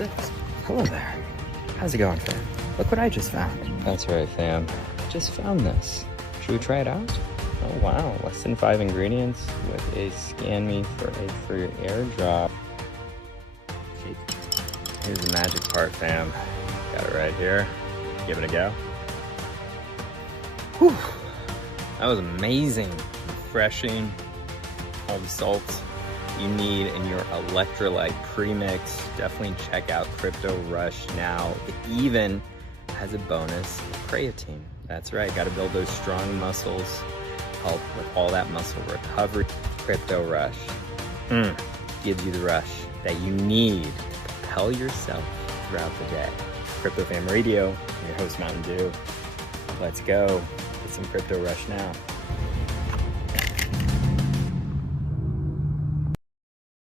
6. Hello there. How's it going, fam? Look what I just found. That's right, fam. Just found this. Should we try it out? Oh, wow. Less than 5 ingredients with a scan me for a free airdrop. Here's the magic part, fam. Got it right here. Give it a go. Whew. That was amazing. Refreshing. All the salts you need in your electrolyte premix. Definitely check out Crypto Rush now. It even has a bonus creatine. That's right, got to build those strong muscles, help with all that muscle recovery. Crypto Rush gives you the rush that you need to propel yourself throughout the day. Crypto Fam Radio, I'm your host Mountain Dew. Let's go get some Crypto Rush now.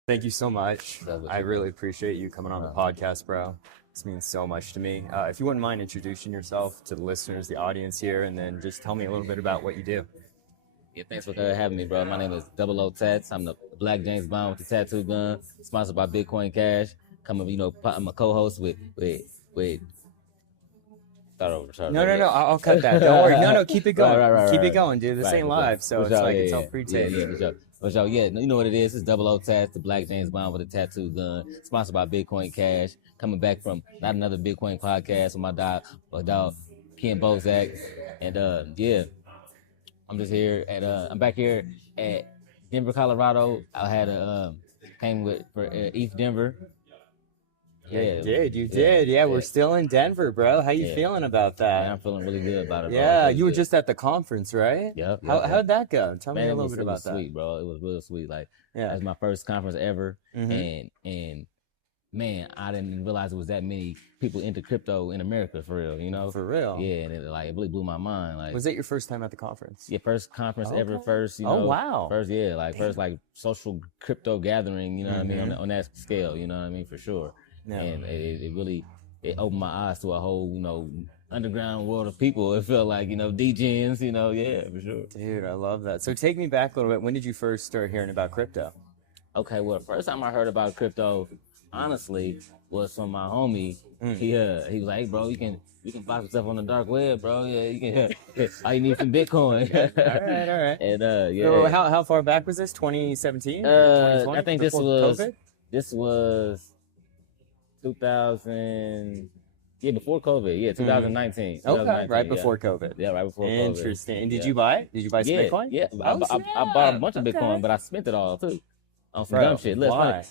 Thank you so much. I really appreciate you coming on the podcast, bro. This means so much to me. If you wouldn't mind introducing yourself to the listeners, the audience here, and then just tell me a little bit about what you do. Yeah, thanks for having me, bro. My name is 00 Tats. I'm the Black James Bond with the tattoo gun, sponsored by Bitcoin Cash. I'm a co-host with. Start over. No, I'll cut that. Don't worry. No, keep it going. Right. Keep it going, dude. This ain't live, so it's like it's all pre-taped. Yeah, you know what it is. It's 00 Tats, the Black James Bond with a tattoo gun, sponsored by Bitcoin Cash. Coming back from not another Bitcoin podcast with my dog Ken Bozak, and I'm just here at I'm back here at Denver, Colorado. I had came for ETH Denver. Yeah, you did. Yeah, we're still in Denver, bro. How you feeling about that? Man, I'm feeling really good about it. Yeah, bro. you were just at the conference, right? Yep. How'd that go? Tell me a little bit about that. It was sweet, bro. It was real sweet. Like, yeah, that was my first conference ever, and man, I didn't realize there was that many people into crypto in America, for real. You know, for real. Yeah, and it really blew my mind. Like, was it your first time at the conference? Yeah, first conference ever. First, you know. Oh wow. First social crypto gathering. You know what I mean, on that scale. You know what I mean, for sure. Yeah. And it really opened my eyes to a whole, underground world of people. It felt like, degens, yeah, for sure. Dude, I love that. So take me back a little bit. When did you first start hearing about crypto? Okay, well, first time I heard about crypto, honestly, was from my homie. He was like, hey, bro, you can buy some stuff on the dark web, bro. Yeah, you can. All you need some Bitcoin. All right. And So how far back was this? 2017? 2020? I think COVID? This was 2000. Yeah, before COVID. Yeah, 2019. Okay, right before COVID. Yeah, right before COVID. Interesting. And did you buy it? Did you buy some Bitcoin? Yeah, I bought a bunch of Bitcoin, but I spent it all too. On some dumb shit. Why?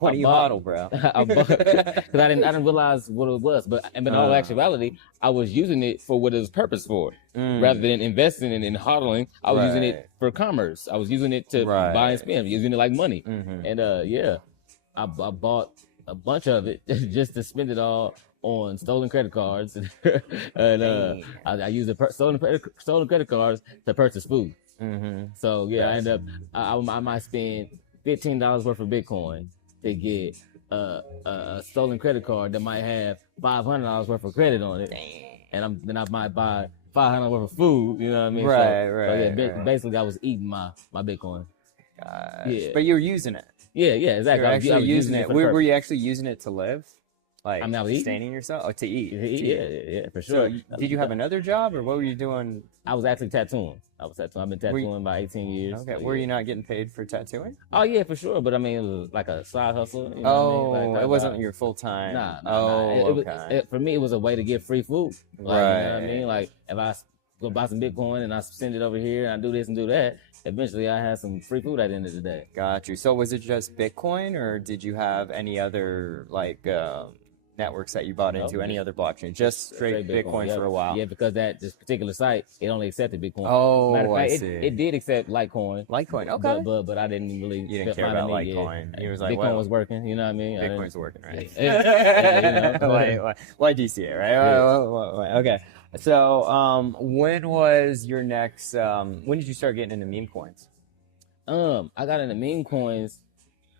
What do you model, bro? Because I didn't realize what it was. But in all actuality, I was using it for what it was purpose for. Rather than investing and hodling, I was using it for commerce. I was using it to buy and spend. Using it like money. And I bought a bunch of it just to spend it all on stolen credit cards, and I used stolen credit cards to purchase food. So I end up I might spend $15 worth of Bitcoin to get a stolen credit card that might have $500 worth of credit on it, and then I might buy $500 worth of food. You know what I mean? Right. Basically, I was eating my Bitcoin. Gosh. Yeah. But you were using it. Yeah, exactly. I was using it. Were you actually using it to live? Like, I was sustaining yourself? Oh, to eat. Yeah, for sure. So, did you have another job, or what were you doing? I was actually tattooing. I've been tattooing about 18 years. Okay. Were you not getting paid for tattooing? Oh, yeah, for sure. But, I mean, it was like a side hustle. You know what I mean? It wasn't your full-time. Nah. For me, it was a way to get free food. Like, right. You know what I mean? Like, if I go buy some Bitcoin and I send it over here and I do this and do that, eventually I had some free food at the end of the day. Got you. So was it just Bitcoin, or did you have any other networks that you bought into, any other blockchain? Just straight Bitcoin for a while. Yeah, because this particular site, it only accepted Bitcoin. Oh, Matter of fact, I see. It did accept Litecoin. Litecoin, okay. But I didn't really. You didn't care about Litecoin. He was like, Bitcoin was working. You know what I mean? Bitcoin's working, right? Why DCA, right? Okay. So, when was your next? When did you start getting into meme coins? I got into meme coins.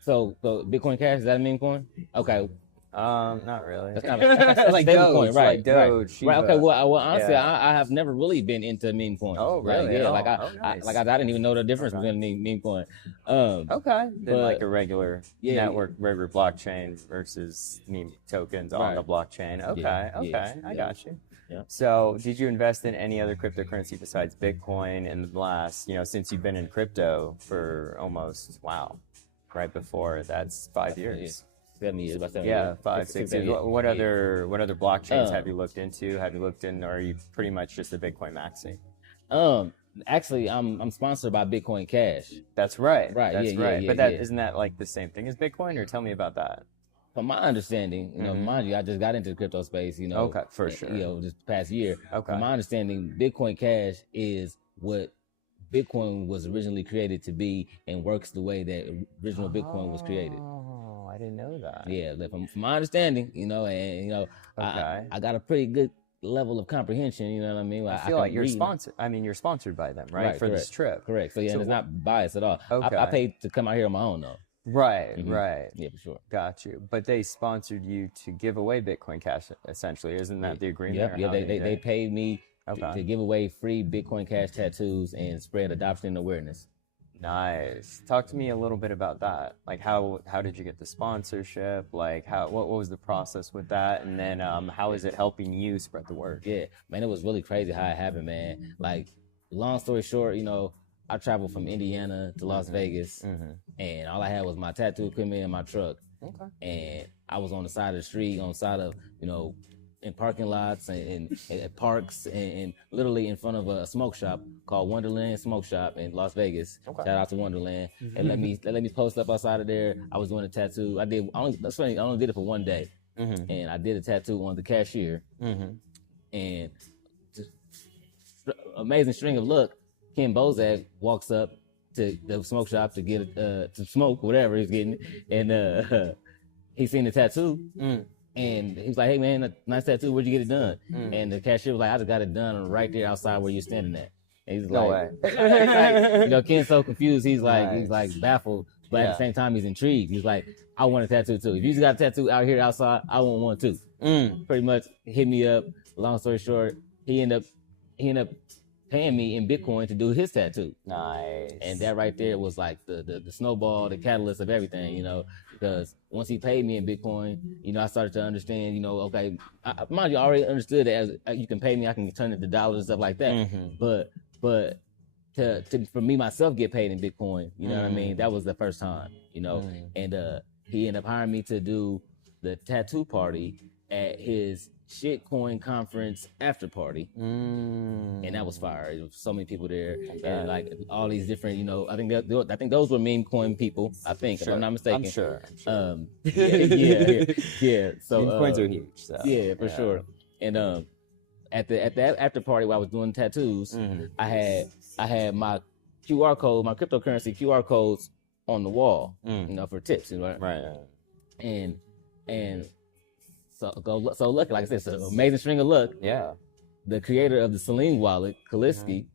So Bitcoin Cash, is that a meme coin? Okay. Not really. That's kind of that's like stable Doge, coin, right? like Doge, Right. Shiba. Okay. Well, honestly, Yeah. I have never really been into meme coins. Oh, really? Like, yeah. Oh, Like nice. I didn't even know the difference Okay. between a meme coin. Okay. Then but like a regular yeah, network, regular blockchain versus meme tokens on the blockchain. Okay. Yeah, I got you. Yeah. So, did you invest in any other cryptocurrency besides Bitcoin in the last, since you've been in crypto for almost, right before that's 5 years? 7 years, about 7 Yeah, years. 5, 6 years. What other blockchains have you looked into? Have you looked in, or are you pretty much just a Bitcoin maxi? Actually, I'm sponsored by Bitcoin Cash. That's right. Right. That's yeah, right. Yeah, but yeah. isn't that like the same thing as Bitcoin? Or tell me about that. From my understanding, mind you, I just got into the crypto space, Okay, for sure. This past year. Okay. From my understanding, Bitcoin Cash is what Bitcoin was originally created to be and works the way that original Bitcoin was created. Oh, I didn't know that. Yeah, from my understanding, okay. I got a pretty good level of comprehension, you know what I mean? I feel like you're sponsored. I mean, you're sponsored by them, right? For this trip. Correct. So, and it's not biased at all. Okay. I paid to come out here on my own, though. Right. Yeah, for sure. Got you. But they sponsored you to give away Bitcoin Cash, essentially. Isn't that the agreement? Yeah, they paid me to give away free Bitcoin Cash tattoos and spread adoption and awareness. Nice. Talk to me a little bit about that. Like, how did you get the sponsorship? Like, what was the process with that? And then how is it helping you spread the word? Yeah, man, it was really crazy how it happened, man. Like, long story short, I traveled from Indiana to Las Vegas, and all I had was my tattoo equipment in my truck. Okay. And I was on the side of the street, on the side of, in parking lots and at parks and literally in front of a smoke shop called Wonderland Smoke Shop in Las Vegas. Okay. Shout out to Wonderland. They let me post up outside of there. I was doing a tattoo. That's funny, I only did it for one day. And I did a tattoo on the cashier. And just amazing string of luck. Ken Bozak walks up to the smoke shop to get to smoke whatever he's getting, and he seen the tattoo, and he was like, "Hey man, nice tattoo. Where'd you get it done?" And the cashier was like, "I just got it done right there outside where you're standing at." And he's like, Ken's so confused. He's like baffled, but at the same time he's intrigued. He's like, "I want a tattoo too. If you just got a tattoo out here outside, I want one too." Pretty much hit me up. Long story short, he ended up paying me in Bitcoin to do his tattoo. Nice. And that right there was like the snowball, the catalyst of everything, because once he paid me in Bitcoin, I started to understand, okay, mind you, I already understood that as you can pay me, I can turn it to dollars and stuff like that. But for me myself get paid in Bitcoin, you know what I mean? That was the first time, and he ended up hiring me to do the tattoo party at his shitcoin conference after party, and that was fire. There was so many people there, and like all these different, I think those were meme coin people. I think, if I'm not mistaken. I'm sure. Yeah. So meme coins are huge. So. Yeah, for sure. And at the after party while I was doing tattoos, I had my QR code, my cryptocurrency QR codes on the wall, for tips, right. And so lucky, like I said, it's an amazing string of luck. Yeah. The creator of the Celine wallet, Kaliski,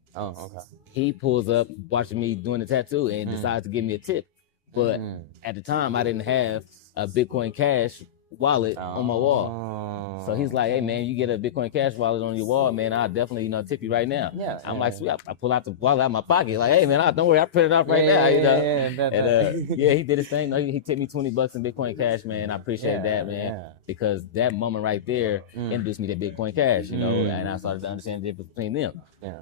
he pulls up watching me doing the tattoo and decides to give me a tip. But at the time, I didn't have a Bitcoin Cash wallet on my wall. So he's like, "Hey man, you get a Bitcoin Cash wallet on your wall, man, I'll definitely tip you right now." Yeah. I'm like, sweet. I pull out the wallet out of my pocket, like, "Hey man, don't worry, I print it off right now." And he did his thing. He tipped me $20 in Bitcoin Cash, man. I appreciate that, man, because that moment right there introduced me to Bitcoin Cash, and I started to understand the difference between them. Yeah.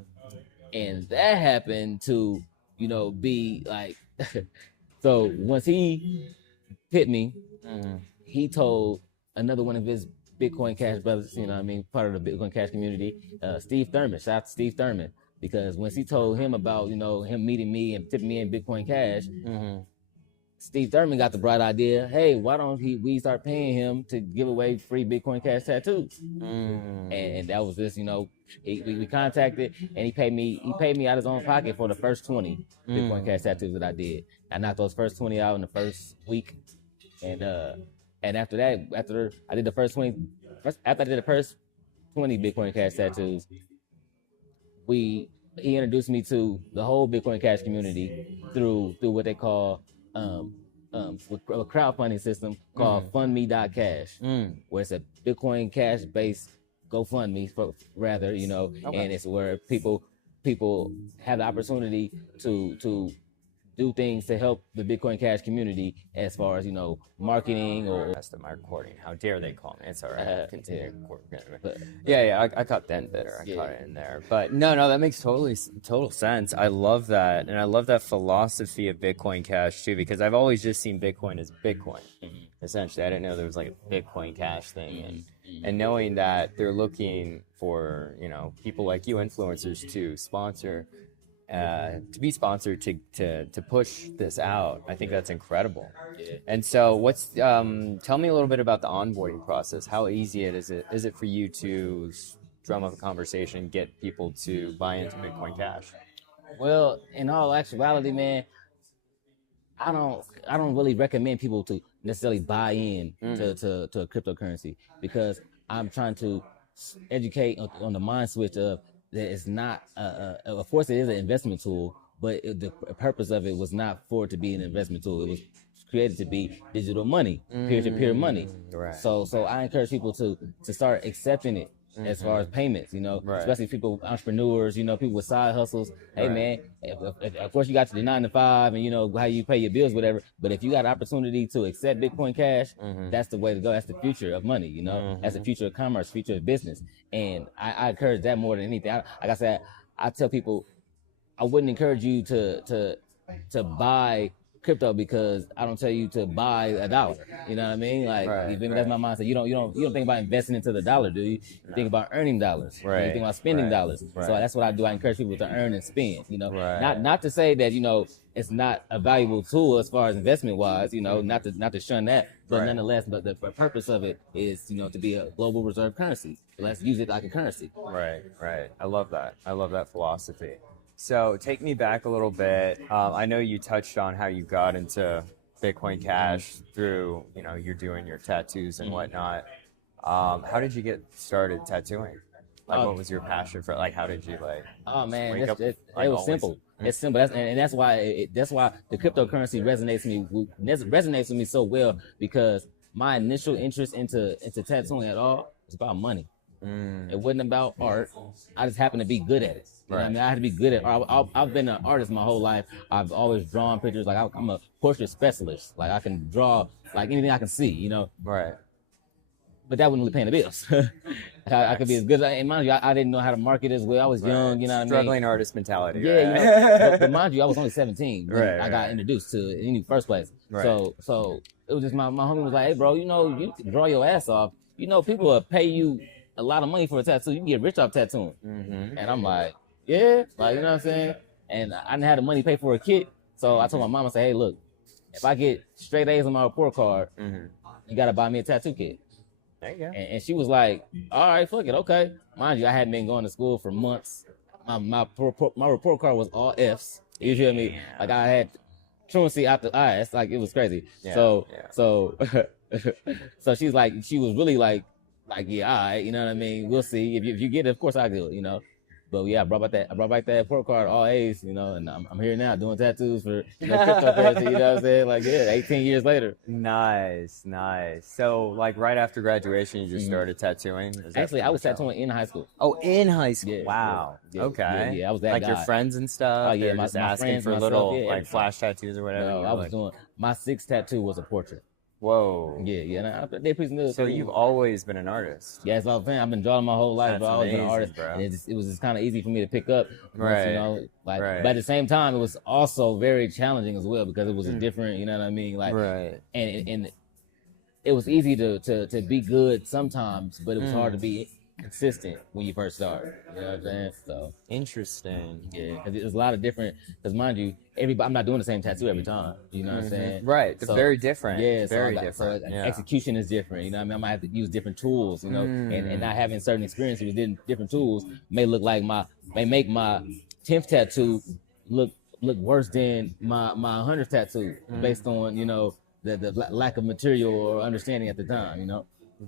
And that happened to, be like, so once he hit me, he told another one of his Bitcoin Cash brothers, part of the Bitcoin Cash community, Steve Thurman. Shout out to Steve Thurman, because once he told him about, him meeting me and tipping me in Bitcoin Cash, Steve Thurman got the bright idea, hey, why don't we start paying him to give away free Bitcoin Cash tattoos? And that was this, we contacted, and he paid me out of his own pocket for the first 20 Bitcoin Cash tattoos that I did. I knocked those first 20 out in the first week. And after that, after I did the first 20 Bitcoin Cash tattoos, he introduced me to the whole Bitcoin Cash community through what they call a crowdfunding system called fundme.cash, where it's a Bitcoin Cash based GoFundMe rather, and it's where people have the opportunity to do things to help the Bitcoin Cash community as far as, marketing or... Rest of my recording. How dare they call me? It's all right. Continue. I caught then bitter. I caught it in there. But no, that makes total sense. I love that. And I love that philosophy of Bitcoin Cash too, because I've always just seen Bitcoin as Bitcoin. Essentially, I didn't know there was like a Bitcoin Cash thing. And knowing that they're looking for, people like you, influencers, to sponsor, to be sponsored to push this out, I think that's incredible. Yeah. And so, tell me a little bit about the onboarding process. How easy is it for you to drum up a conversation, get people to buy into Bitcoin Cash? Well, in all actuality, man, I don't really recommend people to necessarily buy in to a cryptocurrency, because I'm trying to educate on the mind switch of that it's not of course it is an investment tool, but the purpose of it was not for it to be an investment tool. It was created to be digital money, peer-to-peer money. Right. So I encourage people to start accepting it as far as payments, especially people, entrepreneurs, people with side hustles. Hey, man, if, of course you got your 9 to 5 and how you pay your bills, whatever. But if you got an opportunity to accept Bitcoin Cash, that's the way to go. That's the future of money, That's the future of commerce, future of business. And I encourage that more than anything. Like I said, I tell people, I wouldn't encourage you to buy crypto because I don't tell you to buy $1. You know what I mean? Like, that's my mindset. You don't think about investing into the dollar, do you? You think about earning dollars. Right. You think about spending dollars. Right. So that's what I do. I encourage people to earn and spend. Not to say that it's not a valuable tool as far as investment wise. Not to shun that, but nonetheless, but the purpose of it is to be a global reserve currency. Let's use it like a currency. Right. I love that. I love that philosophy. So take me back a little bit. I know you touched on how you got into Bitcoin Cash through, you're doing your tattoos and whatnot. How did you get started tattooing? What was your passion for? How did you Oh man, it was simple. It's simple, that's why the cryptocurrency resonates with me so well, because my initial interest into tattooing at all was about money. It wasn't about art. I just happened to be good at it. I had to be good at art. I've been an artist my whole life. I've always drawn pictures. I'm a portrait specialist. I can draw anything I can see, Right. But that wouldn't really pay the bills. I could be as good. And mind you, I didn't know how to market as well. I was young, Struggling artist mentality. Yeah, but mind you, I was only 17 when I got introduced to it in the first place. Right. So it was just my homie was like, hey, bro, you can draw your ass off. People will pay you a lot of money for a tattoo. You can get rich off tattooing. And I'm like, yeah, you know what I'm saying? And I didn't have the money to pay for a kit. So I told my mom, I said, hey, look, if I get straight A's on my report card, you got to buy me a tattoo kit. There you go. And she was like, all right, fuck it, okay. Mind you, I hadn't been going to school for months. My report card was all F's. You feel me? I had truancy out the eyes. It was crazy. Yeah, so she's like, she was really like, yeah, all right, you know what I mean? We'll see. If you get it, of course I'll do it, But yeah, I brought back that report card, all A's, and I'm here now doing tattoos for cryptocurrency, you know what I'm saying? 18 years later. Nice. So right after graduation, you just started tattooing? Actually, I was tattooing in high school. Oh, in high school? Yeah, wow. Yeah, okay. Yeah, I was that guy. Your friends and stuff? Oh yeah, my asking friends, for little flash tattoos or whatever? No, I was doing, my 6th tattoo was a portrait. Whoa. Yeah. They presented. So you've always been an artist? Yeah, that's what I'm saying. I've been drawing my whole life. I've always been an artist, bro. And it was just kind of easy for me to pick up. Right. But at the same time, it was also very challenging as well, because it was a different, you know what I mean? Right. And it was easy to be good sometimes, but it was hard to be consistent when you first start. You know what I'm saying? So interesting. Yeah, because there's a lot of different. Because mind you, I'm not doing the same tattoo every time. You know what I'm saying? Right. They're very different. Yeah, very different. So execution is different. You know what I mean? I might have to use different tools. And not having certain experiences with different tools may make my 10th tattoo look worse than my 100th tattoo based on the lack of material or understanding at the time.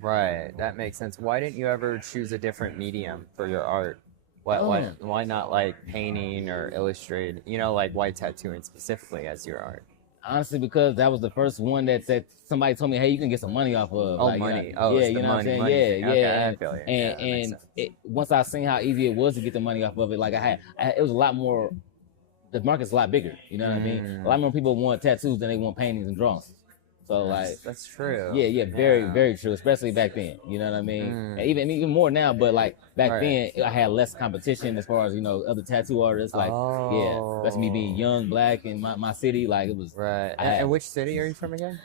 Right, that makes sense. Why didn't you ever choose a different medium for your art? Why not painting or illustrating? Why tattooing specifically as your art? Honestly, because that was the first one that somebody told me, hey, you can get some money off of. Oh, like, money. You know, yeah, you know what I'm saying? Yeah, thing. yeah. Okay, I feel you. And once I seen how easy it was to get the money off of it, like it was a lot more. The market's a lot bigger. You know what I mean? A lot more people want tattoos than they want paintings and drawings. So that's true. Yeah, very, very true. Especially back then. You know what I mean? And even more now, but like back then, I had less competition as far as other tattoo artists. Like, that's me being young, black in my city. Like it was right. And which city are you from again?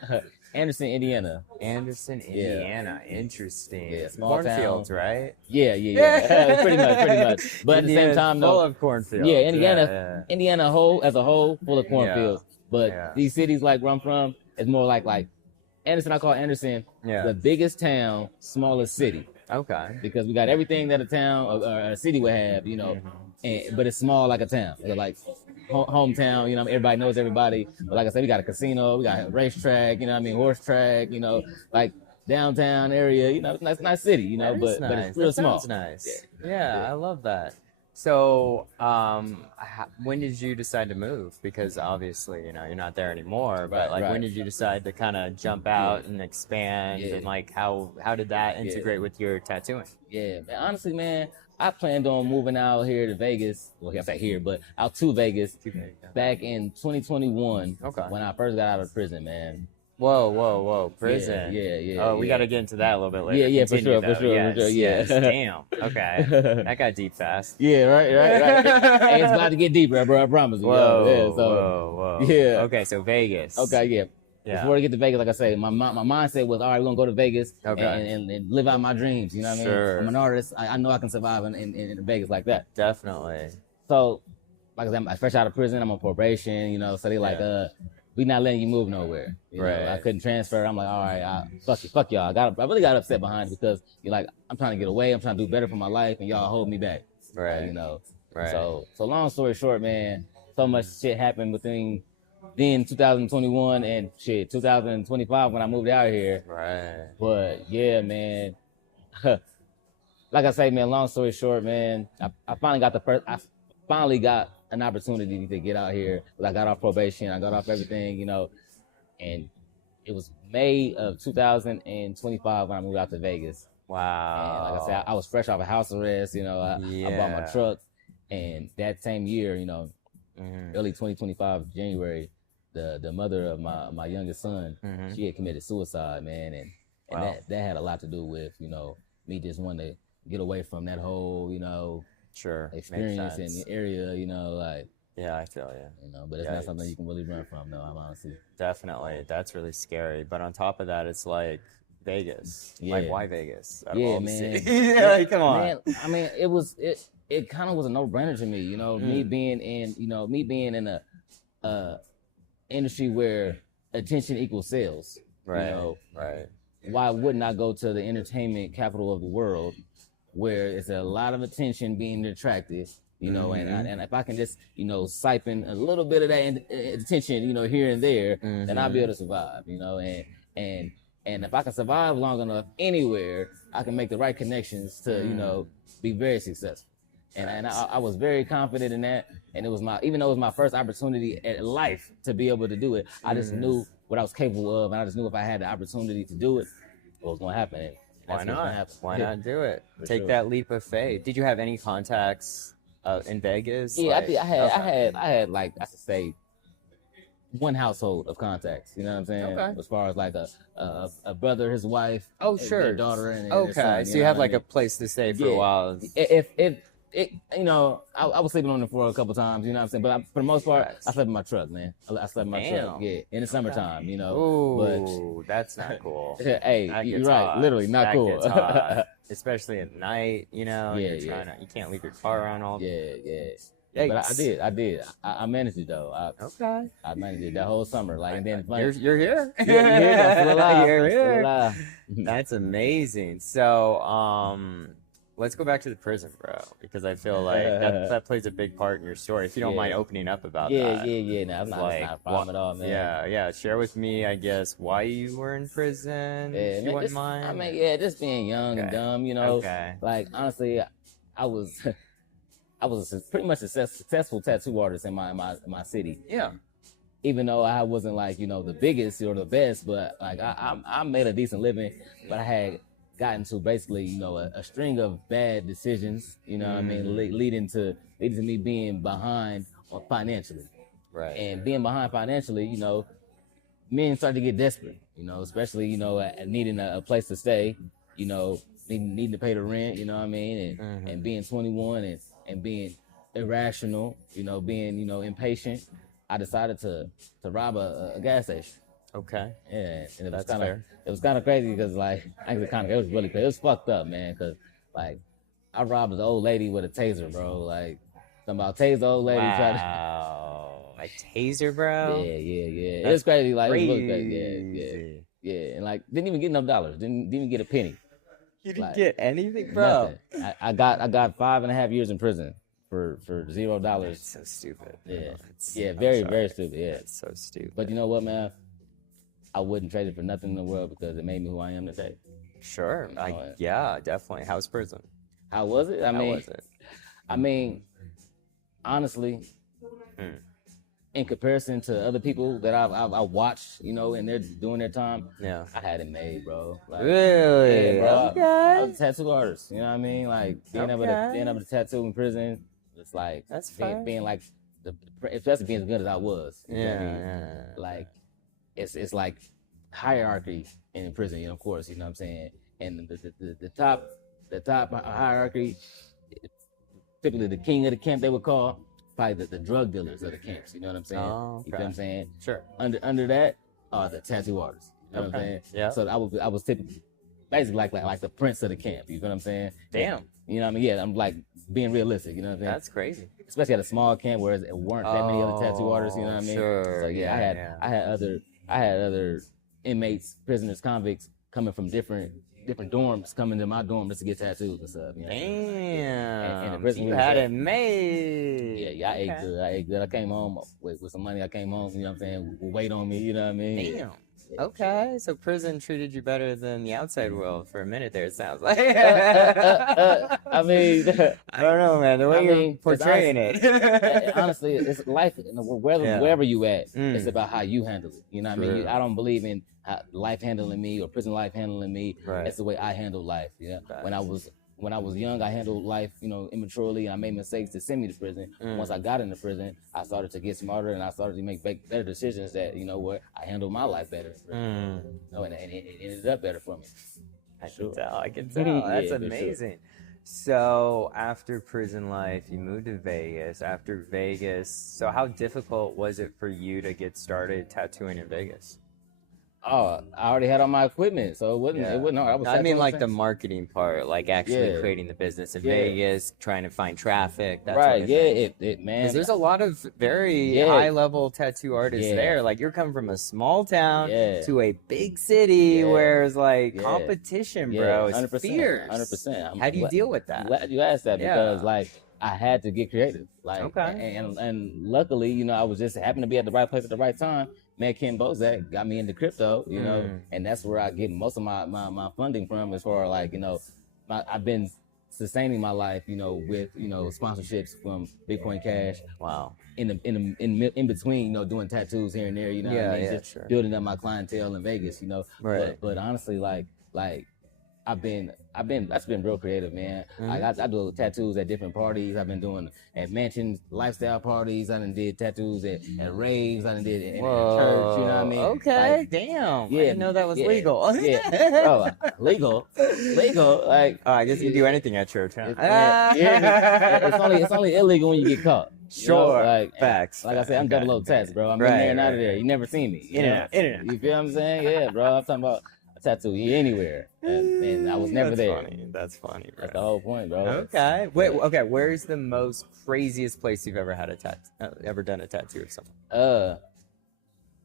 Anderson, Indiana. Anderson, Indiana. Yeah. Interesting. Yeah, small cornfields, town. right? Yeah. pretty much. But at the same time, full of cornfields. Yeah, Indiana as a whole, full of cornfields. But these cities like where I'm from, it's more like Anderson. I call Anderson the biggest town, smallest city. Okay. Because we got everything that a town or a city would have, but it's small like a town. Like hometown, everybody knows everybody. But like I said, we got a casino, we got a racetrack, horse track, like downtown area, nice city, but it's real small. Sounds nice. Yeah, I love that. So, when did you decide to move? Because obviously, you're not there anymore. But when did you decide to kind of jump out and expand? And like, how did that integrate with your tattooing? Yeah, man, honestly, man, I planned on moving out here to Vegas. Well, I say here, but out to Vegas back in 2021. Okay. When I first got out of prison, man. Whoa. Prison. Yeah. Oh, we got to get into that a little bit later. Yeah, for sure. Yes. Damn. Okay. That got deep fast. Yeah, right. Hey, it's about to get deeper, bro. I promise you. Whoa. Yeah. Okay, so Vegas. Okay, yeah. Before I get to Vegas, like I say, my mindset was, all right, we're going to go to Vegas and live out my dreams. You know what I mean? I'm an artist. I know I can survive in Vegas like that. Definitely. So, like I said, I'm fresh out of prison. I'm on probation, so they like, we not letting you move nowhere. You know? I couldn't transfer. I'm like, all right, fuck y'all. I really got upset behind it because you're like, I'm trying to get away. I'm trying to do better for my life, and y'all hold me back. Right. Right. So long story short, man, so much shit happened between then 2021 and 2025 when I moved out here. Right. But yeah, man. Like I say, man, long story short, man, I finally got an opportunity to get out here. I got off probation, I got off everything, and it was May of 2025 when I moved out to Vegas. Wow. And like I said, I was fresh off of house arrest, I bought my truck, and that same year, early 2025, January, the mother of my youngest son, she had committed suicide, man, and that had a lot to do with, me just wanting to get away from that whole, experience in the area, Yeah, I feel you. But it's not something you can really run from, though, honestly. Definitely. That's really scary. But on top of that, it's like Vegas. Yeah. Like, why Vegas? Man. Yeah, come on. Man, I mean, it kind of was a no-brainer to me, me being in a industry where attention equals sales. Right, right. Why wouldn't I go to the entertainment capital of the world where it's a lot of attention being attracted, and if I can just, siphon a little bit of that attention, here and there, then I'll be able to survive, and if I can survive long enough anywhere, I can make the right connections to, be very successful. And I was very confident in that. And it was even though it was my first opportunity at life to be able to do it, I just knew what I was capable of. And I just knew if I had the opportunity to do it, what was going to happen. Why not? Why not do it? Take that leap of faith. Did you have any contacts in Vegas? Yeah, I had like, I should say, one household of contacts. You know what I'm saying? Okay. As far as like a brother, his wife, their daughter, and their son, so you have like a place to stay for a while. I was sleeping on it for a couple times, you know what I'm saying? But for the most part, I slept in my truck, man. I slept in my truck, in the summertime, Ooh, that's not cool. Hey, you're right, literally not cool. Especially at night, you can't leave your car on all day. Yeah. But I did. I managed it though. I managed it that whole summer. And then you're here. I'm still alive. You're here. Still alive. That's amazing. So, let's go back to the prison, bro, because I feel like that plays a big part in your story. If you don't mind opening up about that. Yeah. No, it's not a problem at all, man. Yeah. Share with me, I guess, why you were in prison. If you wouldn't mind. I mean, just being young and dumb, Like, honestly, I was pretty much a successful tattoo artist in my city. Yeah. even though I wasn't like, you know, the biggest or the best, but like I made a decent living, but I had gotten to basically, you know, a string of bad decisions, you know what I mean, leading to me being behind financially. Right. And being behind financially, you know, men start to get desperate, you know, especially, you know, needing a place to stay, you know, needing to pay the rent, you know what I mean, and being 21 and being irrational, you know, being, you know, impatient. I decided to rob a gas station. Okay. Yeah, and it was fair. kind of crazy because like it was really crazy. It was fucked up, man. Because like I robbed an old lady with a taser, bro. Like something about taser old lady. Wow. A taser, bro. Yeah. It was crazy. Like it was really crazy. Yeah. And like didn't even get enough dollars. Didn't even get a penny. You didn't get anything, bro. Nothing. I got 5.5 years in prison for $0. That's so stupid. Yeah. Very stupid. Yeah. It's so stupid. But you know what, man? I wouldn't trade it for nothing in the world because it made me who I am today. Sure. Yeah, definitely. How's prison? How was it? How was it? I mean, honestly, in comparison to other people that I watched, you know, and they're doing their time, Yeah. I had it made, bro. Like, Really? Yeah, bro. Okay. I was a tattoo artist. You know what I mean? Like being able to tattoo in prison, it's like That's fine. being like especially being as good as I was. You know what I mean? Yeah. Like it's like hierarchy in prison, you know, of course, you know what I'm saying? And the top hierarchy, typically the king of the camp they would call, probably the drug dealers of the camps, you know what I'm saying? Oh, okay. You know what I'm saying? Sure. Under that are the tattoo artists. You know what I'm saying? Yeah. So I was typically basically like the prince of the camp, you know what I'm saying? Damn. You know what I mean? Yeah, I'm like being realistic, you know what I'm saying? That's crazy. Especially at a small camp where it weren't that many other tattoo artists, you know what I mean? Sure. So yeah, I had other inmates, prisoners, convicts coming from different dorms coming to my dorm just to get tattoos and stuff. You know? Damn. And the prison you was had like- it made. Yeah, I ate good. I came home with some money. I came home, you know what I'm saying, with weight on me, you know what I mean? Damn. Okay, so prison treated you better than the outside world for a minute there, it sounds like. I mean, I don't know, man. The way you're portraying it. honestly, it's life. Wherever you at, it's Mm. about how you handle it. You know what I mean? True. I don't believe in life handling me or prison life handling me. Right. It's the way I handle life. You know? Facts. When I was young, I handled life, you know, immaturely, and I made mistakes to send me to prison. Once I got into prison, I started to get smarter, and I started to make better decisions that, you know what, I handled my life better. You know, and it ended up better for me. I can tell. Yeah, That's for sure. amazing. So after prison life, you moved to Vegas. After Vegas, so how difficult was it for you to get started tattooing in Vegas? Oh, I already had all my equipment, so it wasn't hard. I mean, like the marketing part, like actually Yeah. creating the business in Yeah. Vegas, trying to find traffic. That right, sort of yeah, thing. it man. Because there's a lot of very Yeah. high-level tattoo artists Yeah. there. Like you're coming from a small town Yeah. to a big city, Yeah. where it's like Yeah. competition, Yeah, bro. It's 100%, fierce. 100%. How do you deal with that? I'm glad you asked that Yeah. because like I had to get creative. Like Okay. and luckily, you know, I was just happened to be at the right place at the right time. Met Ken Bozak, got me into crypto, you know, and that's where I get most of my funding from as far as like, you know, I've been sustaining my life, you know, with, you know, sponsorships from Bitcoin Cash. Wow. In between, you know, doing tattoos here and there, you know, what I mean? Just sure. building up my clientele in Vegas, you know. Right. But honestly, like that's been real creative, man. I do tattoos at different parties. I've been doing at mansions, lifestyle parties. I done did tattoos at raves. I done did it in church. You know what I mean? Okay, Like, damn. I yeah, didn't know that was yeah, legal. yeah. Oh, legal. Like, Oh, I guess you can do anything at church, huh? it's only illegal when you get caught. You know? Sure. Like Facts. Like I said, I'm Okay. double O tats, bro. I'm Right, in there and out of right, there. right. You never seen me. You Internet, know? internet. You feel what I'm saying? Yeah, bro. I'm talking about a tattoo anywhere, and I was never That's there. Funny. That's funny, bro. That's the whole point, bro. Okay. Wait. Okay. Where's the most craziest place you've ever had ever done a tattoo of someone?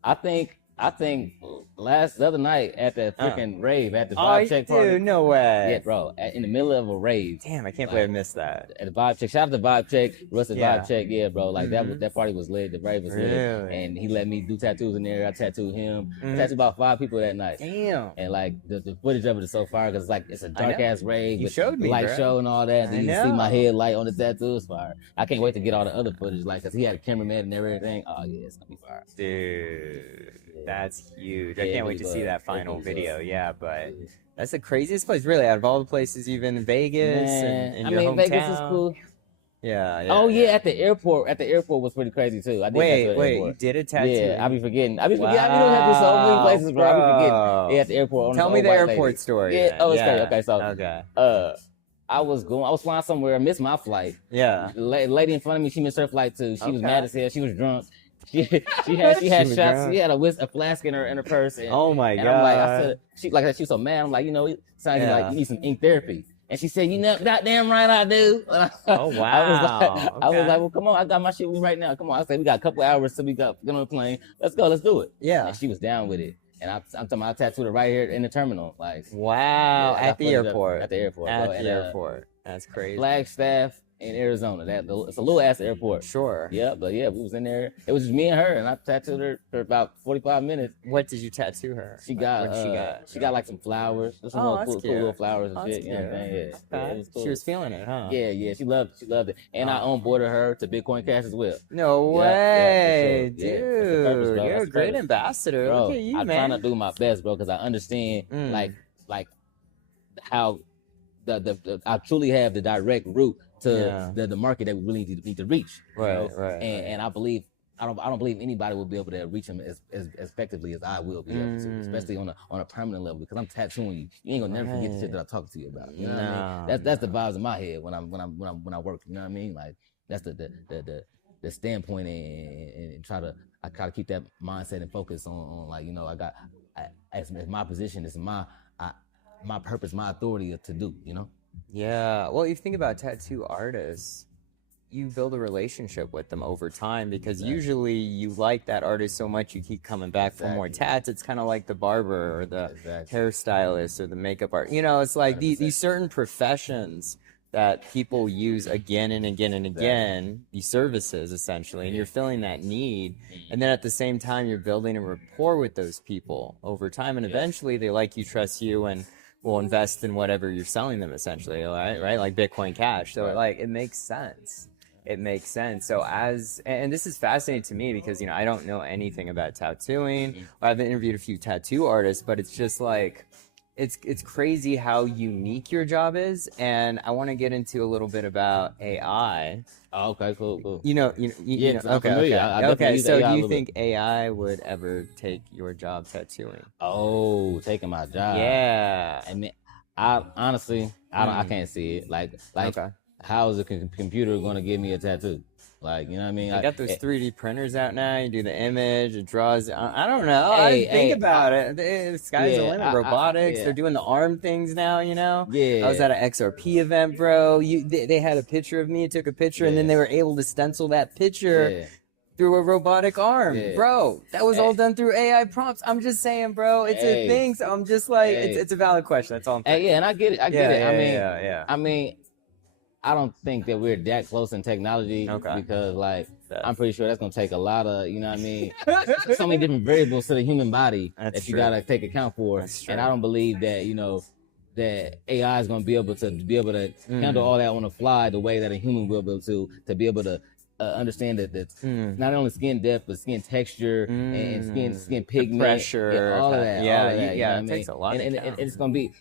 I think I think the other night at the freaking rave at the Vibe Check party. Dude, no way. Yeah, bro, in the middle of a rave. Damn, I can't believe I missed that. At the Vibe Check, shout out to Vibe Check, Rusted Vibe Check, yeah, bro. Like that party was lit, the rave was lit, and he let me do tattoos in there. I tattooed him. I tattooed about 5 people that night. Damn. And like the footage of it is so fire because it's a dark ass rave You with showed me, light bro. show and all that. I And you know. see my headlight on the tattoo. It's fire. I can't wait to get all the other footage, like, cause he had a cameraman and everything. Oh yeah, it's gonna be fire. Dude, that's huge. I Yeah, can't it wait to was, see that it final was, video. Yeah, but that's the craziest place, really, out of all the places, even in Vegas and I your mean, hometown. Vegas is cool. Yeah. Oh yeah, at the airport. At the airport was pretty crazy too. I did tattoo at the Wait, airport. you did a tattoo? Yeah, I be forgetting. I be doing so many places, bro. I be forgetting. Yeah, at the airport. Tell me the airport story. Yeah. then. Oh, it's crazy. Okay, so okay. I was flying somewhere. I missed my flight. Yeah. The lady in front of me, she missed her flight too. She was Okay. mad as hell. She was drunk. She had She shots. was drunk. She had a flask in her purse. And, Oh my and god. I'm like, I said, she was so mad. I'm like, it sounds like you need some ink therapy. And she said, "You know, goddamn right I do." Oh wow. I was like, "Well, come on, I got my shit with me right now. Come on." I said, "We got a couple hours till we get on the plane. Let's go. Let's do it." Yeah. And she was down with it. And I'm talking about, I tattooed her right here in the terminal, like Wow. yeah, At the airport. At the airport. At bro. the And, airport. That's crazy. Flagstaff in Arizona. It's a little ass airport. Sure. Yeah, but yeah, we was in there. It was just me and her, and I tattooed her for about 45 minutes. What did you tattoo her? She got, What did she got? She got like some flowers, just some Oh, little that's cool cute. little flowers and Oh, shit. that's You know what I'm saying? cute. Yeah, Okay. it was cool. She was feeling it, huh? Yeah, she loved it, and I onboarded her to Bitcoin Cash as well. No Yeah, way, for sure. Yeah, that's the purpose, dude. bro. You're That's a the great purpose. ambassador. Bro, Look at you, I'm man. trying to do my best, bro, because I understand like how I truly have the direct route to the market that we really need to reach. Right. And I believe I don't believe anybody will be able to reach them as effectively as I will be able to, especially on a permanent level, because I'm tattooing you. You ain't gonna never forget the shit that I talk to you about. You know what I mean? That's the vibes in my head when I work. You know what I mean? Like that's the standpoint, and I try to keep that mindset and focus on like, as my position, it's my purpose, my authority to do. Yeah. Well, if you think about tattoo artists, you build a relationship with them over time, because usually you like that artist so much you keep coming back for more tats. It's kind of like the barber or the hairstylist or the makeup art. It's like these certain professions that people use again and again and again, these services essentially, and you're filling that need. And then at the same time, you're building a rapport with those people over time, and eventually they like you, trust you, and will invest in whatever you're selling them essentially, right? Like Bitcoin Cash. So like, it makes sense. It makes sense. So and this is fascinating to me because, I don't know anything about tattooing. I've interviewed a few tattoo artists, but it's just like, it's crazy how unique your job is. And I want to get into a little bit about AI. Oh, okay, cool. Okay. So do you think bit. AI would ever take your job tattooing? Oh, taking my job. Yeah. I mean, I honestly, I can't see it. Like, Okay. how is a computer going to give me a tattoo? Like, you know what I mean? I got those 3D printers out now. You do the image, it draws. I don't know. Think about it. The sky's the limit. Robotics. They're doing the arm things now. Yeah. I was at an XRP event, bro. They had a picture of me. Took a picture, and then they were able to stencil that picture through a robotic arm, bro. That was all done through AI prompts. I'm just saying, bro. It's a thing. So I'm just like, it's a valid question. That's all I'm saying. And I get it. I get it. I mean, I don't think that we're that close in technology because, like, I'm pretty sure that's gonna take a lot of, so many different variables to the human body that you gotta take account for. And I don't believe that, that AI is gonna be able to handle all that on the fly the way that a human will be able to be able to understand that not only skin depth but skin texture and skin pigment, pressure, all of that. It takes a lot. And it's gonna be,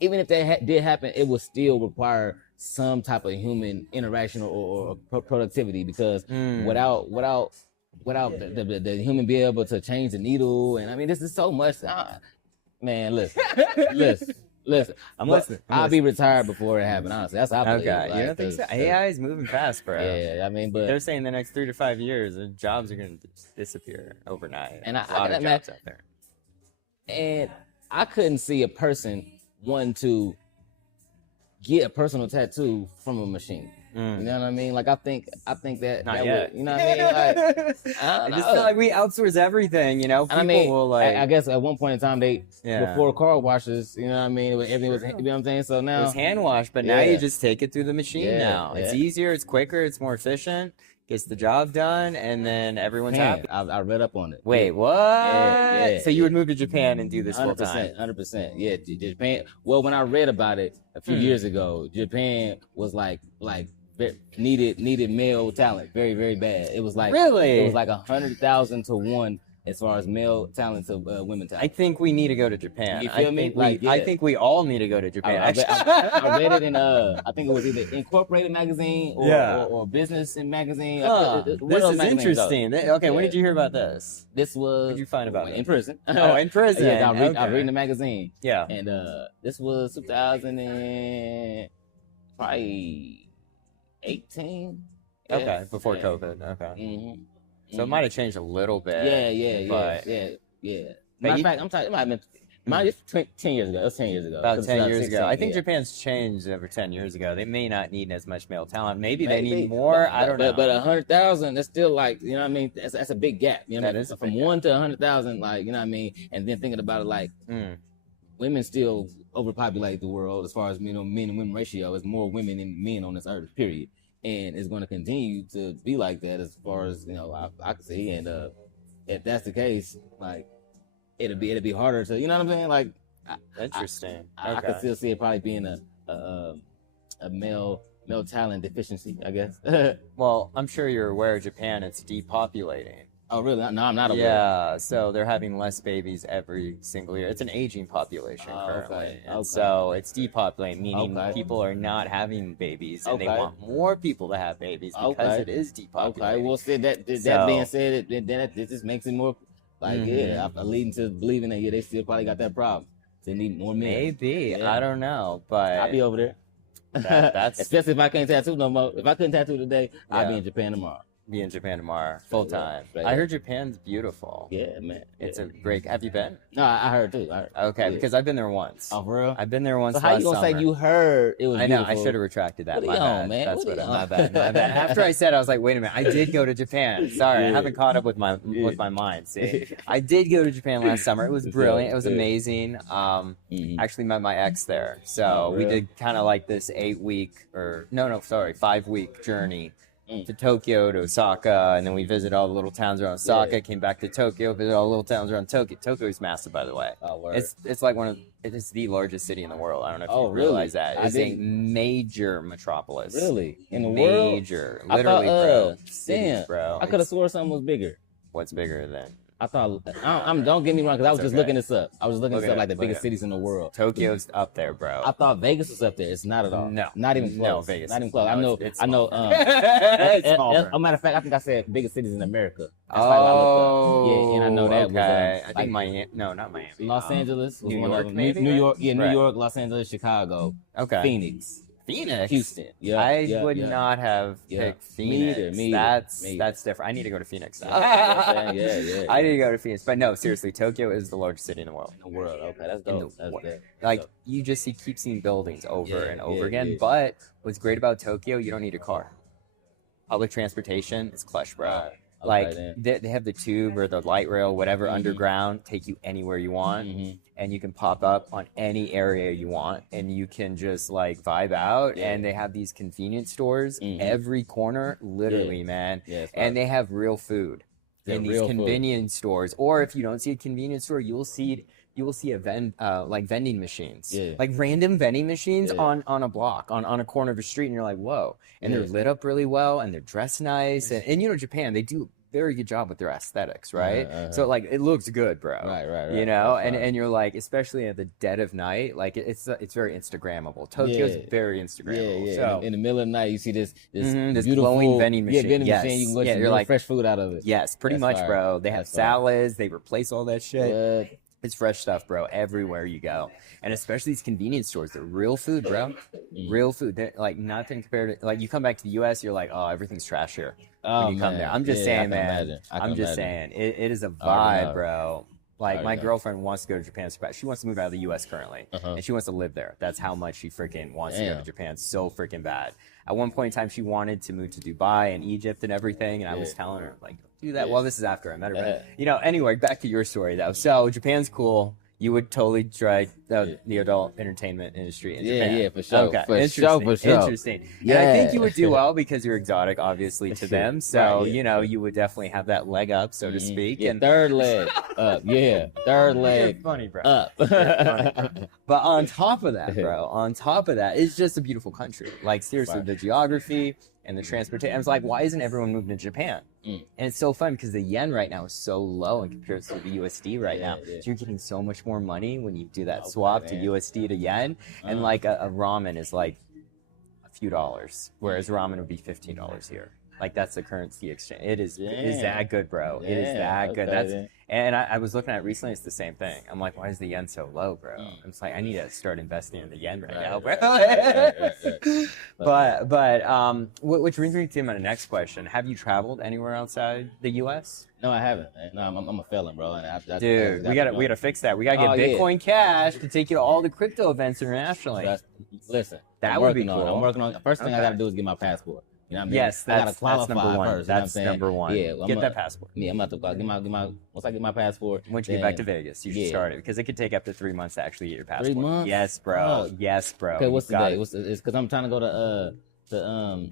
even if that did happen, it will still require some type of human interaction or productivity, because without the human being able to change the needle, and I mean, this is so much. Man, listen. I'm listening. I'll be retired before it happened. Honestly, that's how I believe. Okay, you don't think so? AI is moving fast, bro. Yeah, I mean, but they're saying the next 3 to 5 years, the jobs are going to disappear overnight. And a lot of jobs out there. And I couldn't see a person wanting to get a personal tattoo from a machine. You know what I mean? Like I think that Not that yet. would, you know what I mean? Like I just feel like we outsource everything, you know. People I mean, will like. I guess at one point in time before car washes, you know what I mean? Everything was, you know what I'm saying? So now It was hand wash, but now you just take it through the machine now. It's easier, it's quicker, it's more efficient, gets the job done, and then everyone's happy. I read up on it. Wait, what? Yeah, so you would move to Japan and do this full 100%, time? 100%. Yeah, Japan. Well, when I read about it a few years ago, Japan was like needed male talent very, very bad. It was like Really? It was like 100,000 to 1 as far as male talent to women talent. I think we need to go to Japan. You feel me? I think we all need to go to Japan. I read it in I think it was either Incorporated magazine or Business in magazine. This is interesting. Okay, when did you hear about this? This was. What did you find about in prison? Oh, in prison. Yeah, I read in the magazine. Yeah, and this was 2018. Okay, before COVID. Okay. Mm-hmm. So it might have changed a little bit. Yeah. Matter of fact, I'm talking. It might have been 10 years ago. It was 10 years ago. About 10 years ago. I think Japan's changed over 10 years ago. They may not need as much male talent. Maybe they need more. I don't know. But 100,000, that's still like, you know what I mean? That's a big gap. You know what I mean? That is from 1 to 100,000, like, you know what I mean? And then thinking about it, like, women still overpopulate the world as far as, you know, men and women ratio. There's more women than men on this earth, period. And it's going to continue to be like that as far as, you know, I can see. And if that's the case, like, it'll be harder to, you know what I'm saying? Like, interesting. I can still see it probably being a male talent deficiency, I guess. Well, I'm sure you're aware of Japan. It's depopulating. Oh, really? No, I'm not aware. Yeah, so they're having less babies every single year. It's an aging population currently. Okay. And so it's depopulating, meaning people are not having babies, and they want more people to have babies because it is depopulating. Okay, well, that being said, it just makes it more, like, I'm leading to believing that, they still probably got that problem. They need more men. Maybe. Yeah. I don't know, but... I'll be over there. That's especially if I can't tattoo no more. If I couldn't tattoo today, I'd be in Japan tomorrow. Be in Japan tomorrow, full time. I heard Japan's beautiful. Yeah, man. It's a great. Have you been? No, I heard too. Okay, because I've been there once. Oh, for real? I've been there once. So how you gonna say you heard it was? I know. Beautiful? I should have retracted that. My bad, man. That's my bad. My bad. After I said, I was like, wait a minute. I did go to Japan. Sorry, I haven't caught up with my mind. See, I did go to Japan last summer. It was brilliant. It was amazing. Actually met my ex there, so we did kind of like this 5-week journey. To Tokyo, to Osaka, and then we visited all the little towns around Osaka, came back to Tokyo, visited all the little towns around Tokyo. Tokyo is massive, by the way. Oh, word. It's like it is the largest city in the world. I don't know if you realize that. It's a major metropolis. Really? In the world? Major. Literally, bro. Damn. Bro. I could have swore something was bigger. What's bigger than? I thought, don't get me wrong, because I was just looking this up. I was looking this up, like the biggest cities in the world. Tokyo's up there, bro. I thought Vegas was up there. It's not at all. No. Not even close. No, Vegas. Not even close. No, I know. It's smaller. As a matter of fact, I think I said biggest cities in America. That's yeah, and I know that was. I think Miami. No, not Miami. Los Angeles was New one York, of them. maybe? New York, New York, Los Angeles, Chicago, Phoenix, Houston. I would not have picked Phoenix. Me That's different. I need to go to Phoenix now. I need to go to Phoenix. But no, seriously, Tokyo is the largest city in the world. Okay, that's dope. Like you just keep seeing buildings over and over again. But what's great about Tokyo, you don't need a car. Public transportation is clutch, bro. Like they have the tube or the light rail, whatever, underground, take you anywhere you want, and you can pop up on any area you want, and you can just like vibe out. And they have these convenience stores every corner, literally, man. And they have real food in these convenience stores. Or if you don't see a convenience store, you will see vending machines, like random vending machines on a block, on a corner of a street, and you're like, whoa. And they're lit up really well, and they're dressed nice, and you know, Japan, they do a very good job with their aesthetics, right? So like it looks good, bro. Right. You know, and you're like, especially at the dead of night, like it's very Instagrammable. Tokyo's very Instagrammable. So in the middle of the night, you see this beautiful glowing vending machine. vending machine. You can get some fresh food out of it. Yes, pretty much, bro. They have salads. They replace all that shit. It's fresh stuff, bro, everywhere you go. And especially these convenience stores, they're real food, bro. Real food. They're like nothing compared to, like, you come back to the U.S., you're like, oh, everything's trash here when you come there. I'm just saying, man. I'm just saying. It is a vibe, bro. Like, my girlfriend wants to go to Japan. She wants to move out of the U.S. currently, and she wants to live there. That's how much she freaking wants to go to Japan so freaking bad. at one point in time she wanted to move to Dubai and Egypt and everything, and I was telling her like, do that. Well, this is after I met her, but anyway, back to your story though. So Japan's cool. You would totally try the adult entertainment industry in Japan. Yeah, for sure. Okay, for sure. Interesting. Yeah. And I think you would do well because you're exotic, obviously, to them. So, you would definitely have that leg up, so to speak. Yeah, and third leg up. Yeah, third leg you're funny, bro. up. But on top of that, it's just a beautiful country. Like, seriously, the geography and the transportation. I was like, why isn't everyone moving to Japan? And it's so fun because the yen right now is so low in comparison to the USD right now. So you're getting so much more money when you do that swap to USD to yen. And like a ramen is like a few dollars, whereas ramen would be $15 here. Like that's the currency exchange. It is that good, bro. It is that good. And I was looking at it recently. It's the same thing. I'm like, why is the yen so low, bro? I'm just like, I need to start investing in the yen right now, bro. But which brings me to my next question. Have you traveled anywhere outside the U.S.? No, I haven't. No, I'm a felon, bro. And dude, we gotta fix that. We gotta get Bitcoin Cash to take you to all the crypto events internationally. Listen, that would be cool. I'm working on. The first thing I gotta do is get my passport. You know what I mean? Yes, that's number one. First, that's number one. Yeah, get that passport. Yeah, I'm about to get my. Once I get my passport, once you get back to Vegas, you should start it because it could take up to 3 months to actually get your passport. 3 months? Yes, bro. Yes, bro. Okay, what's the day? It's because I'm trying to go to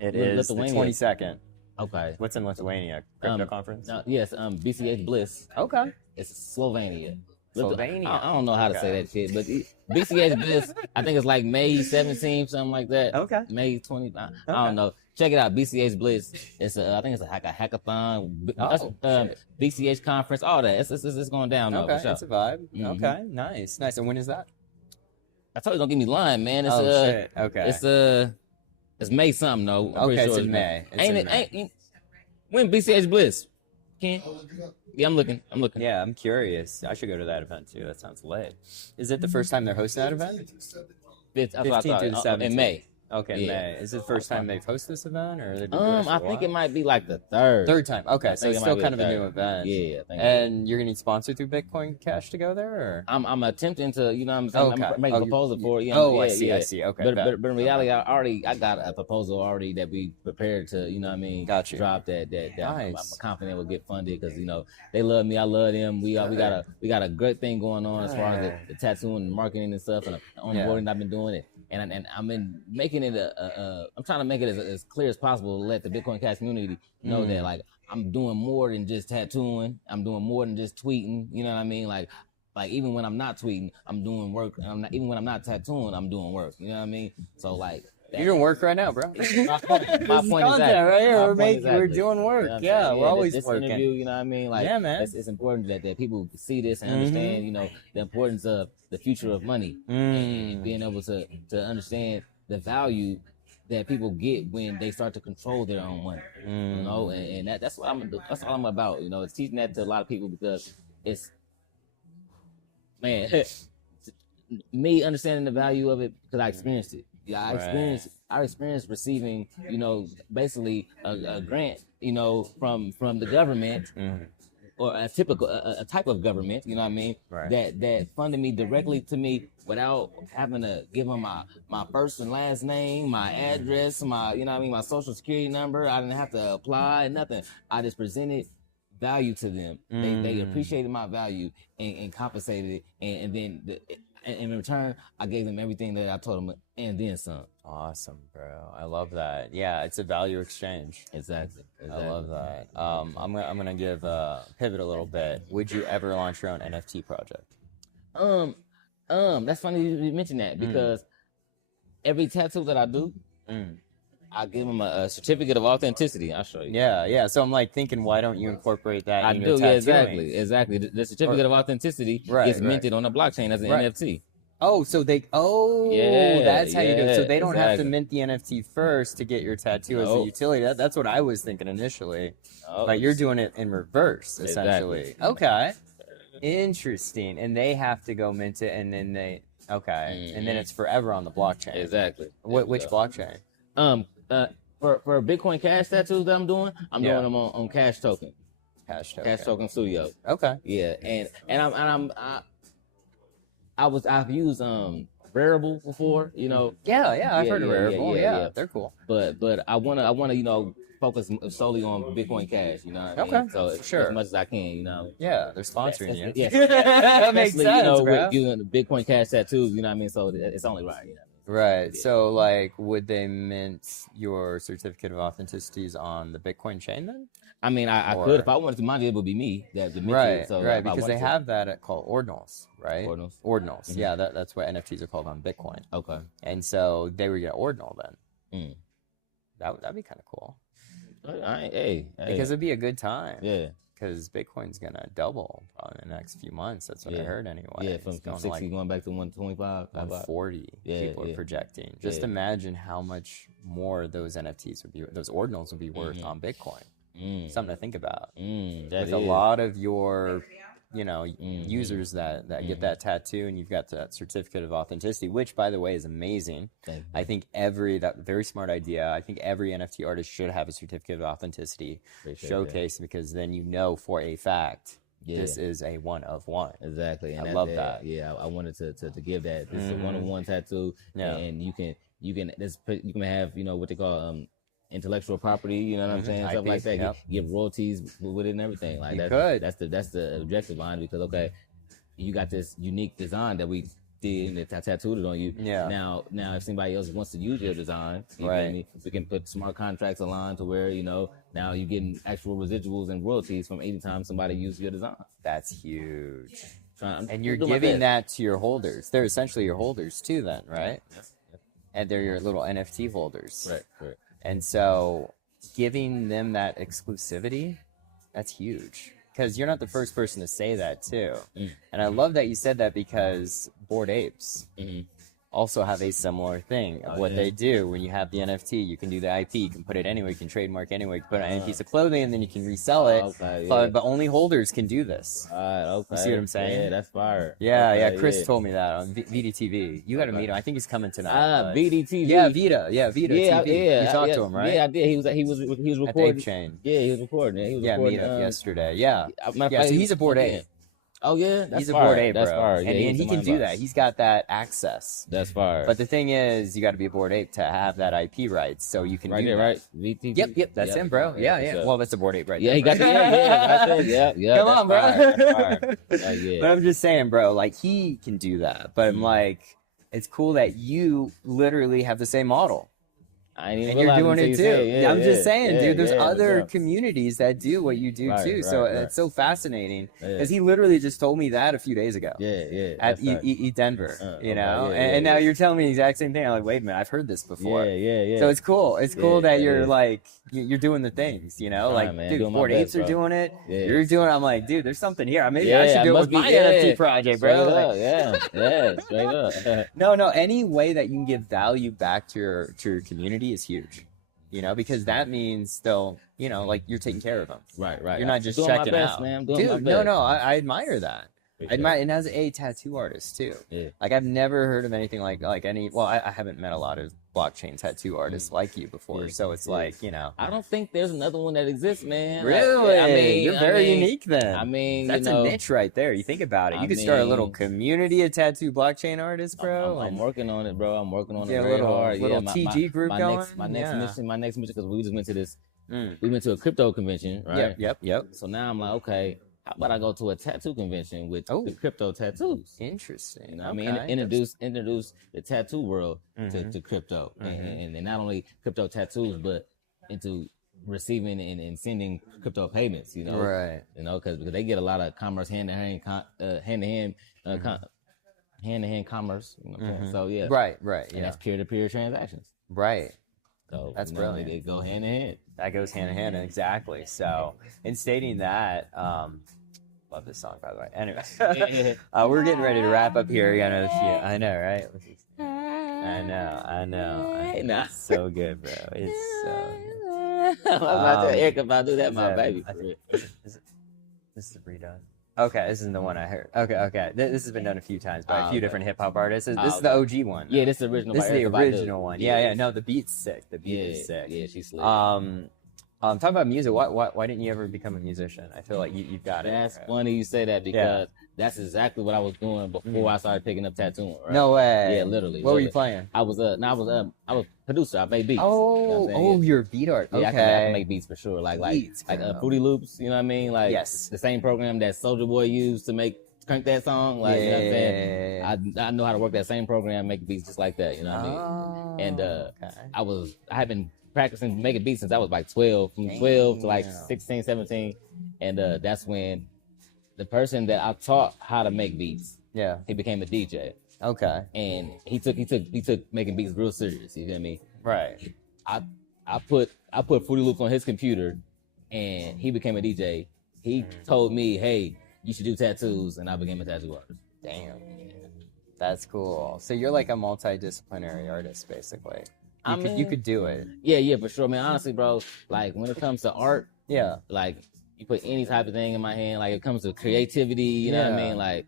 It is the 22nd. Okay. What's in Lithuania? Crypto conference? Yes, BCH Bliss. Okay. It's Slovenia. Slovenia. I don't know how to say that shit, but BCH Bliss, I think it's like May 17th, something like that. Okay. May 20. I don't know. Check it out, BCH Bliss. I think it's a hackathon. BCH conference, all that. It's going down. Okay, it's a vibe. Mm-hmm. Okay, nice. And when is that? I told you don't get me lying, man. It's shit. Okay. It's May something though. I'm okay, sure it's in May. When BCH Bliss? Ken? Yeah, I'm looking. Yeah, I'm curious. I should go to that event too. That sounds lit. Is it the first time they're hosting that event? 15th through the 17th. In May. Okay, May. Is it the first time they've hosted this event, or they've been I think it might be like the third time. Okay, so it's still kind of a new event. Yeah, and you're gonna need sponsored through Bitcoin Cash to go there, or I'm attempting to, you know what I'm saying? Okay. I'm making a proposal for it. I see. Okay, but in reality, I got a proposal already that we prepared to, you know what I mean? Got you. Drop that. Nice. I'm confident will get funded because they love me, I love them. We got a great thing going on as far as the tattooing and marketing and stuff and the onboarding I've been doing it. And I'm in making it I'm trying to make it as clear as possible to let the Bitcoin Cash community know that like I'm doing more than just tattooing. I'm doing more than just tweeting. You know what I mean? Like even when I'm not tweeting, I'm doing work. And even when I'm not tattooing, I'm doing work. You know what I mean? So like you're doing work right now, bro. my point is that right here. We're doing work. You know we're always this working. Interview, you know what I mean? Like, yeah, man. It's important that people see this and understand, you know, the importance of the future of money and being able to understand the value that people get when they start to control their own money. You know, and that's what that's all I'm about. You know, it's teaching that to a lot of people because it's me understanding the value of it because I experienced it. Yeah, I experienced receiving, you know, basically a grant, you know, from the government or a type of government, you know what I mean? Right. That funded me directly to me without having to give them my first and last name, my address, my, you know what I mean, my social security number. I didn't have to apply, nothing. I just presented value to them. They appreciated my value and compensated it. And then in return, I gave them everything that I told them and then some. Awesome, bro. I love that. Yeah, it's a value exchange. Exactly. I love that. I'm gonna give pivot a little bit. Would you ever launch your own NFT project? That's funny you mentioned that because every tattoo that I do, I give them a certificate of authenticity. I'll show you. Yeah. So I'm like thinking, why don't you incorporate that? In your tattooing? Exactly. The certificate of authenticity is minted on the blockchain as an NFT. Oh, so that's how you do it. So they don't have to mint the NFT first to get your tattoo as a utility. That's what I was thinking initially. Like you're doing it in reverse, essentially. Exactly. Okay. Interesting. And they have to go mint it, and then and then it's forever on the blockchain. Exactly. Which blockchain? For Bitcoin Cash tattoos that I'm doing them on Cash Token. Cash Token Studio. Okay. Yeah, and I've used Rarible before, you know. Yeah, I've heard of Rarible. Yeah, they're cool. But I wanna, you know, focus solely on Bitcoin Cash, you know what I mean? Okay, So sure. as much as I can, you know. Yeah, they're sponsoring you. Yeah, that makes sense, you know, bro. with using the Bitcoin Cash tattoos, you know what I mean? So it's only right, you know. Right. So, like, would they mint your certificate of authenticities on the Bitcoin chain then? I mean, I could if I wanted to. Mind it would be me that would mint it. So right. Because they have that called ordinals, right? Ordinals. Mm-hmm. Yeah, that's what NFTs are called on Bitcoin. Okay. And so they would get ordinal then. Mm. That'd be kind of cool. Hey. Because it'd be a good time. Yeah. Because Bitcoin's gonna double probably in the next few months. That's what I heard anyway. Yeah, from 60 going back to 125, 140. People are projecting. Just imagine how much more those NFTs would be, those ordinals would be worth on Bitcoin. Something to think about. With a lot of your, you know, users that get that tattoo, and you've got that certificate of authenticity, which, by the way, is amazing. I think very smart idea. I think every NFT artist should have a certificate of authenticity showcase, because then you know for a fact this is a one of one. Exactly. And I love that. Yeah, I wanted to give that. This is a one-of-one tattoo, and you can have, you know, what they call intellectual property, you know what I'm saying, stuff like that. Get royalties with it and everything. Like that's the objective line, because okay, you got this unique design that we did and tattooed it on you. Yeah. Now if somebody else wants to use your design, we can put smart contracts aligned to where, you know, now you're getting actual residuals and royalties from any time somebody uses your design. That's huge. And you're giving that to your holders. They're essentially your holders too, then, right? Yeah. And they're your little NFT holders. Right. And so giving them that exclusivity, that's huge. Because you're not the first person to say that, too. And I love that you said that, because Bored Apes also have a similar thing of what they do. When you have the NFT, you can do the IP, you can put it anywhere, you can trademark anywhere, you can put it on any piece of clothing, and then you can resell it. But only holders can do this. You see what I'm saying? Yeah, that's fire. Yeah, Chris told me that on VDTV. You got to meet him. I think he's coming tonight. VDTV. Yeah, Vita. Yeah, Vita TV. You talked to him, right? Yeah, I did. He was recording. At the Ape Chain. Yeah, he was recording. Meet up yesterday. Yeah. So he's a Bored Ape. Oh yeah, he's a Bored Ape, bro. That's fire. Yeah, and he can do that. He's got that access. That's fire. But the thing is, you got to be a Bored Ape to have that IP rights, so you can do that. Right? VTV. Yep. That's him, bro. Yeah. Well, that's a Bored Ape, right? Yeah, he got the yeah. Come on, bro. Fire. But I'm just saying, bro. Like, he can do that. But I'm like, it's cool that you literally have the same model. And you're doing it too. I'm just saying, dude, there's other communities that do what you do too. So it's so fascinating, because he literally just told me that a few days ago. At Denver, you know? And now you're telling me the exact same thing. I'm like, wait a minute, I've heard this before. Yeah. So it's cool. It's cool that you're like, you're doing the things, you know? Like, dude, Bored Apes are doing it. You're doing it. I'm like, dude, there's something here. Maybe I should do it with my NFT project, bro. Straight up. No, any way that you can give value back to your community is huge, you know, because that means they'll, you know, like, you're taking care of them. Right. You're not just checking out. Dude, no, I admire that. I admire, and as a tattoo artist too. Like, I've never heard of anything like any. Well, I haven't met a lot of blockchain tattoo artists like you before, so it's like, you know. I don't think there's another one that exists, man. Really? I mean, you're very unique then. I mean, that's a niche right there. You think about it. You could start a little community of tattoo blockchain artists, bro. I'm working on it, bro. I'm working on it very hard. Little TG group going. My next mission, because we just went to this. We went to a crypto convention, right? Yep. So now I'm like, okay, how about I go to a tattoo convention with the crypto tattoos? Interesting. You know, I mean, introduce the tattoo world to crypto, and not only crypto tattoos, but into receiving and sending crypto payments. You know, right? You know, because they get a lot of commerce hand to hand commerce. You know, so yeah, right. And that's peer to peer transactions. Right. So that's brilliant. They go hand in hand. That goes hand in hand, exactly. So, in stating that, love this song, by the way. Anyway, we're getting ready to wrap up here. I know, right? I know. It's so good, bro. It's so good. I'm about to Eric about to do that, my baby. This is redone. Okay, this isn't the one I heard. Okay. This has been done a few times by a few different hip hop artists. This is the OG one. Yeah, this is the original. This is the original one. Yeah. No, the beat's sick. The beat is sick. Yeah, she's slick. Talk about music. Why didn't you ever become a musician? I feel like you've got it. That's funny you say that because that's exactly what I was doing before I started picking up tattooing. Right? No way. Yeah, literally. What were you playing? I was I was producer. I made beats. Oh, you're a beat art. Yeah, Okay. I can make beats for sure. Like Beats, Fruity Loops. You know what I mean? Like Yes. the same program that Soulja Boy used to make crank that song. Like you know what I'm saying? I know how to work that same program, make beats just like that. You know what I mean? And I have been practicing making beats since I was like 12, from 12 to like 16, 17. And that's when the person that I taught how to make beats, he became a DJ. Okay. And he took making beats real serious. You feel me? Right. I put Fruity Loops on his computer, and he became a DJ. He told me, "Hey, you should do tattoos," and I became a tattoo artist. Damn. That's cool. So you're like a multidisciplinary artist, basically. You could do it. Yeah, for sure, man. Honestly, bro, like when it comes to art, like you put any type of thing in my hand, like it comes to creativity, you know what I mean? Like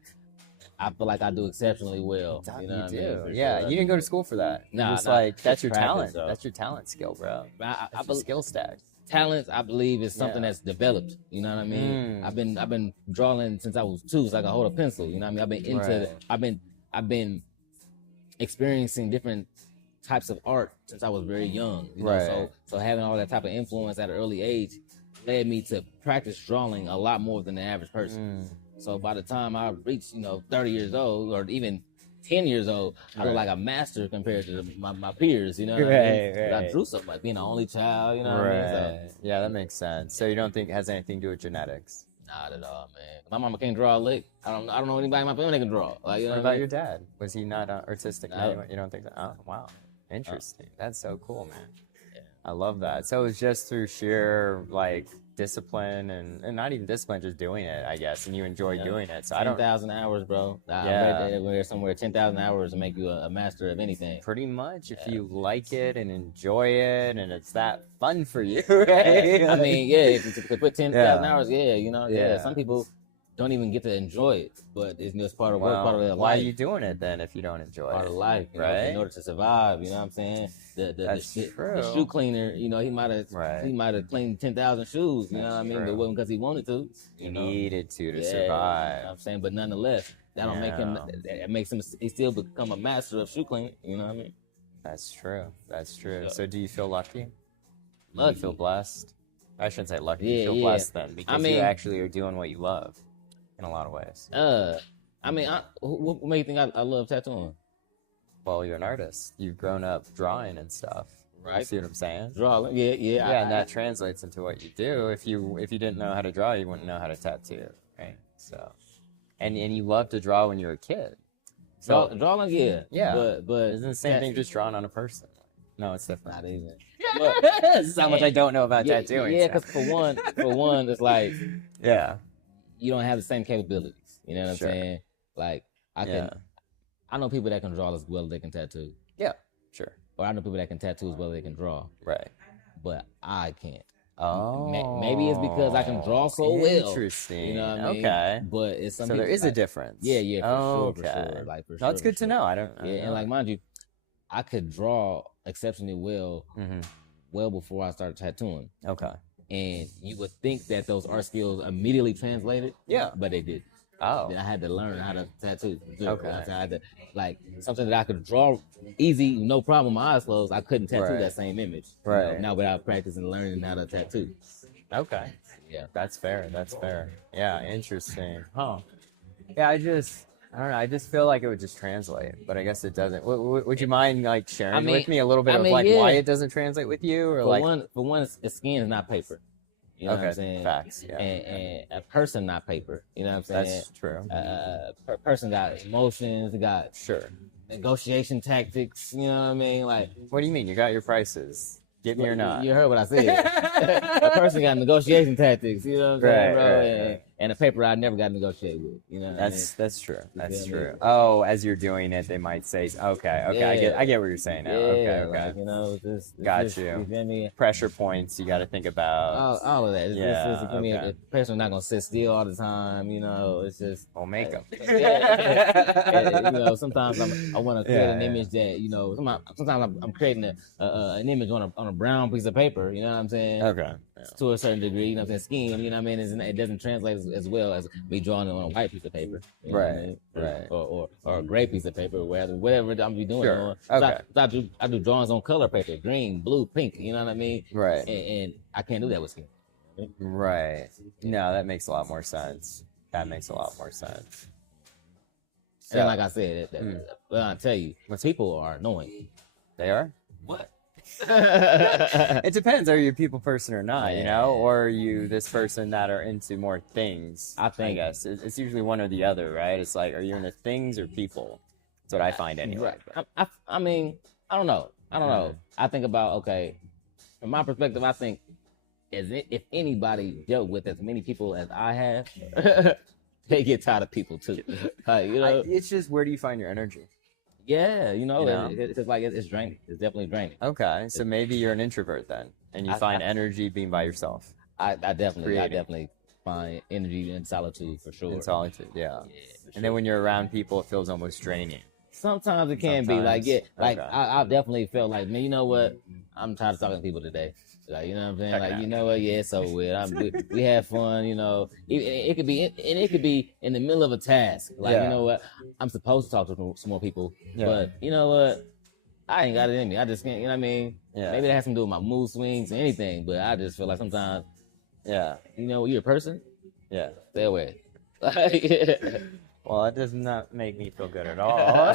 I feel like I do exceptionally well. You know what I mean? For yeah, sure. you didn't go to school for that. Nah, just like that's your practice, talent. though. That's your talent skill, bro. I That's your skill stack. Talent, I believe, is something that's developed. You know what I mean? I've been drawing since I was 2, so I can hold a pencil. You know what I mean? I've been experiencing different types of art since I was very young. You know? So having all that type of influence at an early age led me to practice drawing a lot more than the average person. So by the time I reached, 30 years old or even 10 years old, I look like a master compared to my peers, you know what I mean? Right. I drew so much, being the only child, you know what I mean? So, yeah, that makes sense. So you don't think it has anything to do with genetics? Not at all, man. My mama can't draw a lick. I don't know anybody in my family that can draw. Like, you know what about your dad? Was he not artistic? No. You don't think that? Oh, wow. Interesting. That's so cool, man. Yeah. I love that. So it's just through sheer like discipline and not even discipline, just doing it, I guess, and you enjoy doing it. So 10,000 hours, bro. I read that somewhere 10,000 hours to make you a master of anything. Pretty much, if you like it and enjoy it, and it's that fun for you, right? I mean, if you put 10,000 hours, some people don't even get to enjoy it, but it's just part of work, part of their life. Why are you doing it then if you don't enjoy it? Part of life, right? In order to survive, you know what I'm saying? The shoe cleaner, he might have cleaned 10,000 shoes, you know what I mean? But it wasn't because he wanted to. He needed to survive. You know what I'm saying? But nonetheless, that don't make him. It makes him. He still become a master of shoe cleaning. You know what I mean? That's true. That's true. So do you feel lucky? Lucky. Do you feel blessed? I shouldn't say lucky. You feel blessed then because you actually are doing what you love. In a lot of ways. What made you think I love tattooing? Well, you're an artist. You've grown up drawing and stuff. Right. You see what I'm saying? Drawing, and that translates into what you do. If you didn't know how to draw, you wouldn't know how to tattoo, right? So, and you love to draw when you were a kid. So drawing, but isn't the same thing just drawing on a person? No, it's different. Not even. This is how much I don't know about tattooing. Yeah, because for one, it's like you don't have the same capabilities. You know what I'm saying? Like I know people that can draw as well as they can tattoo. Yeah, sure. Or I know people that can tattoo as well as they can draw. Right. But I can't. Oh. Maybe it's because I can draw so well. Interesting. You know what I mean? Okay. But it's something. So there is a difference. Yeah, for sure. Like for sure. That's good to know. I don't know. And like mind you, I could draw exceptionally well well before I started tattooing. Okay. And you would think that those art skills immediately translated. Yeah. But they didn't. Oh. Then I had to learn how to tattoo. Okay. I had to, like, something that I could draw easy, no problem, my eyes closed, I couldn't tattoo that same image. Right. You know, now without practicing and learning how to tattoo. Okay. Yeah. That's fair. Yeah, interesting. Huh. Yeah, I don't know. I just feel like it would just translate, but I guess it doesn't. Would you mind like sharing with me a little bit of why it doesn't translate with you, or for one, skin is not paper. You know what I'm saying? Facts. Yeah. And a person, not paper. You know what I'm saying? That's true. A person got emotions. Got negotiation tactics. You know what I mean? Like, what do you mean? You got your prices. Get me or not? You heard what I said. A person got negotiation tactics. You know what I'm saying, bro? Right. And a paper I never got to negotiate with. You know, that's true. That's true. Oh, as you're doing it, they might say, "Okay, I get what you're saying now." Okay. Like, you know, got you. You feel me? Pressure points you got to think about. All of that. A person's not gonna sit still all the time. You know, it's just make them. You know, sometimes I want to create an image that sometimes I'm creating an image on a brown piece of paper. You know what I'm saying? Okay. to a certain degree, you know what I'm saying, scheme, you know what I mean? It doesn't translate as well as me drawing it on a white piece of paper. You know what I mean? Right. Or a gray piece of paper, whatever I'm be doing. Sure. Okay. I do drawings on color paper, green, blue, pink, you know what I mean? Right. And I can't do that with skin. Right. No, that makes a lot more sense. That makes a lot more sense. So, and like I said, well, I'll tell you, people are annoying. They are? What? It depends. Are you a people person or not, you know? Or are you this person that are into more things? I guess. It's usually one or the other, right? It's like, are you into things or people? That's what I find anyway. I mean, I don't know. I think about, okay, from my perspective, I think if anybody dealt with as many people as I have, they get tired of people too. You know? It's just, where do you find your energy? Yeah, it's like it's draining. It's definitely draining. Okay, so maybe you're an introvert then, and you find energy being by yourself. I definitely find energy in solitude for sure. In solitude, yeah. And then when you're around people, it feels almost draining. Sometimes it can be like, I definitely felt like, man, you know what? I'm tired of talking to people today. Like, you know what I'm saying? Like, you know what? Yeah, it's so weird. We have fun, you know. It could be in the middle of a task. Like, you know what? I'm supposed to talk to some more people, but you know what? I ain't got it in me. I just can't. You know what I mean? Yeah. Maybe that has something to do with my mood swings or anything, but I just feel like sometimes, you know, you're a person. Yeah. Stay away. Well, it does not make me feel good at all.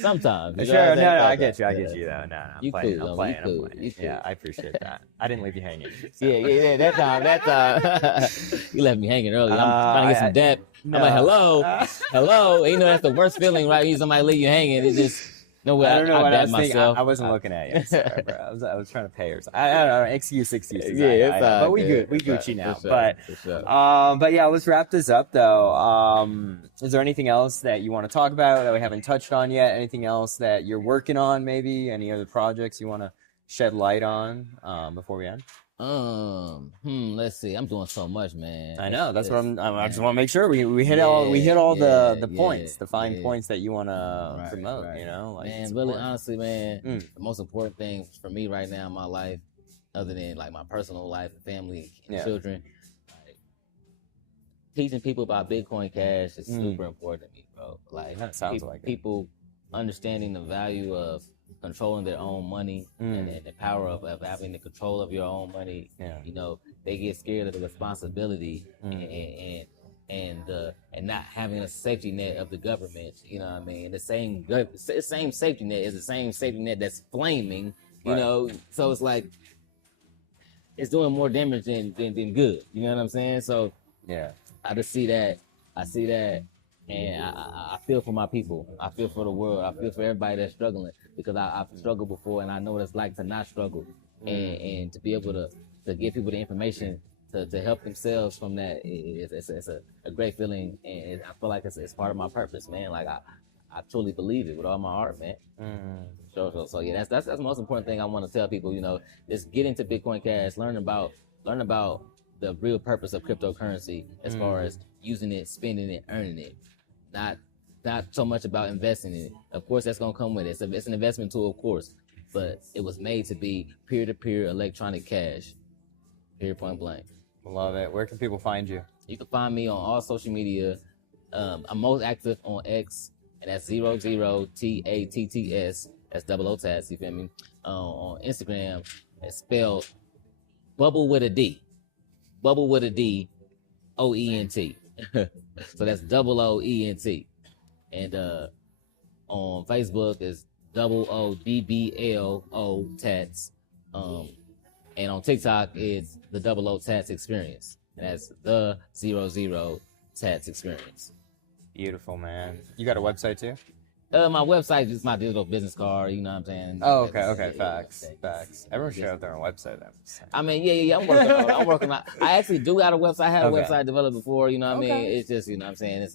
Sometimes. Sure, no, I get you. I get you, though. No, I'm playing. I'm playing. Yeah, I appreciate that. I didn't leave you hanging. So. Yeah, that time. You left me hanging early. I'm trying to get some depth. No. I'm like, hello. And you know, that's the worst feeling, right? You somebody leave you hanging. It's just... No way. I don't know what I was thinking. I wasn't looking at you. Sorry, bro. I was trying to pay her. I don't know. Excuses. Yeah, but we good. We Gucci now. But yeah, let's wrap this up though. Is there anything else that you want to talk about that we haven't touched on yet? Anything else that you're working on? Maybe any other projects you want to shed light on before we end? Let's see. I'm doing so much, man. I know. That's what I just want to make sure we hit all the points, the fine points that you want to promote. Right. You know, like, man. Really, honestly, man, the most important thing for me right now in my life, other than like my personal life, family, and children, like, teaching people about Bitcoin Cash is super important to me, bro. Like, that sounds like people understanding the value of controlling their own money and the power of having the control of your own money. You know, they get scared of the responsibility and not having a safety net of the government. You know what I mean? The same safety net is the same safety net that's flaming. You know, so it's like it's doing more damage than good. You know what I'm saying? So I just see that. I see that. And I feel for my people. I feel for the world. I feel for everybody that's struggling, because I've struggled before, and I know what it's like to not struggle. And to be able to give people the information to help themselves from that, it's a great feeling. And I feel like it's part of my purpose, man. Like I truly believe it with all my heart, man. So yeah, that's the most important thing I want to tell people. You know, is get into Bitcoin Cash, learn about the real purpose of cryptocurrency as far as using it, spending it, earning it. Not so much about investing in it. Of course, that's gonna come with it. It's an investment tool, of course, but it was made to be peer-to-peer electronic cash. Period, point blank. Love it. Where can people find you? You can find me on all social media. I'm most active on X, and that's 00TATTS. That's double O tats. You feel me? On Instagram, it's spelled bubble with a D. Bubble with a D, OENT. So that's OOENT. And on Facebook is OODBLO tats. And on TikTok is the double O tats experience. And that's the 00 tats experience. Beautiful, man. You got a website too? My website is my digital business card, you know what I'm saying? Oh, okay. Facts. Everyone should have their own website. I mean, yeah, I'm working on it. I actually do got a website. I had a website developed before, you know what I mean? It's just, you know what I'm saying?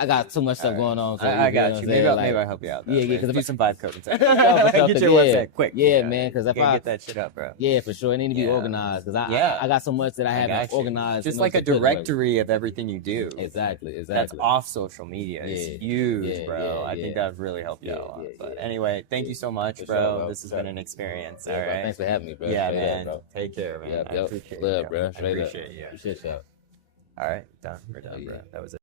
I got too much stuff going on. So I got you. Maybe I'll help you out. Though, because do some vibe coding. Get your website quick. Yeah, man. Because if I get that shit up, bro. Yeah, for sure. It need to be organized. Because I got so much that I haven't organized. Just like a directory of everything you do. Exactly. That's off social media. It's huge, bro. I think that would really help you out a lot. But anyway, thank you so much, bro. This has been an experience. All right. Thanks for having me, bro. Yeah, man. Take care, man. I appreciate you. Bro. I appreciate you. Appreciate y'all. All right, done. We're done, bro. That was it.